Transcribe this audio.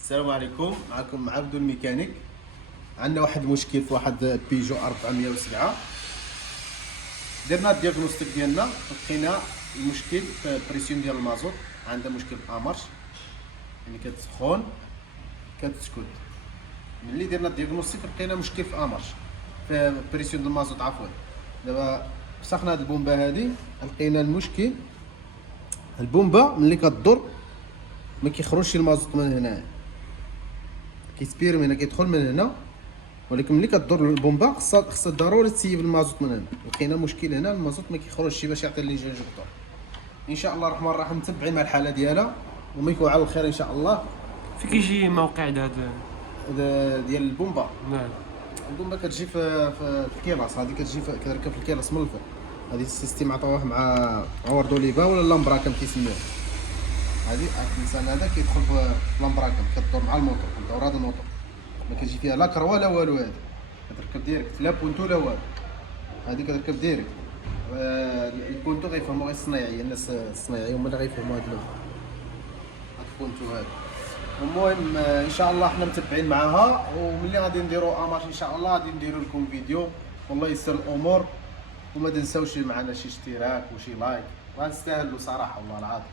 السلام عليكم، معكم عبدو الميكانيك. عندنا واحد المشكل في واحد بيجو 407. درنا الدياغنوستيك ديالنا، لقينا المشكل في البريسيون ديال المازوت. عندها مشكل في امارش، يعني كتسخن كتسكت. ملي درنا الدياغنوستيك لقينا مشكل في امارش، في بريسيون ديال المازوت عفوا. دابا فسخنا هاد البومبه هادي، لقينا المشكل البومبه ملي كدور ما كيخرجش المازوت من هنا، كيسبير من هنا كيدخل من هنا، ولكن ملي كدور البومبه خصها ضروري تسيب المازوت من هنا. لقينا مشكل هنا، المازوت ما كيخرجش باش يعطي لي جنجكتور. ان شاء الله الرحمن الرحيم متبعين مع الحاله ديالها وما يكون على الخير ان شاء الله. فين كيجي موقع هذا؟ ديال البومبه، نعم. البومبه كتجي في الكيلاس، هذه كتجي كتركب في الكيلاس من الفوق. هذه السيستيم عطاوه مع اوردوليفا ولا لامبراكم كيسميوه. هذه الانسان هذا كيدخل في لامبراكم، كدور مع الموتور، كدور هذا الموتور، ما كتجي فيها لا كروا لا والو. هذه كتركب ديريكت، لا بونتو لا والو، هذه كتركب ديريكت. البونتو غيفهموا غير الصنايعيه، الناس الصنايعيه هما اللي غيفهموا هذا البونتو هذا. المهم ان شاء الله حنا متبعين معاها، وملي غادي نديرو اماش ان شاء الله غادي نديرو لكم فيديو، والله يسر الامور. وما تنساوش معنا شي اشتراك وشي لايك، غنستاهلوا صراحه والله العظيم.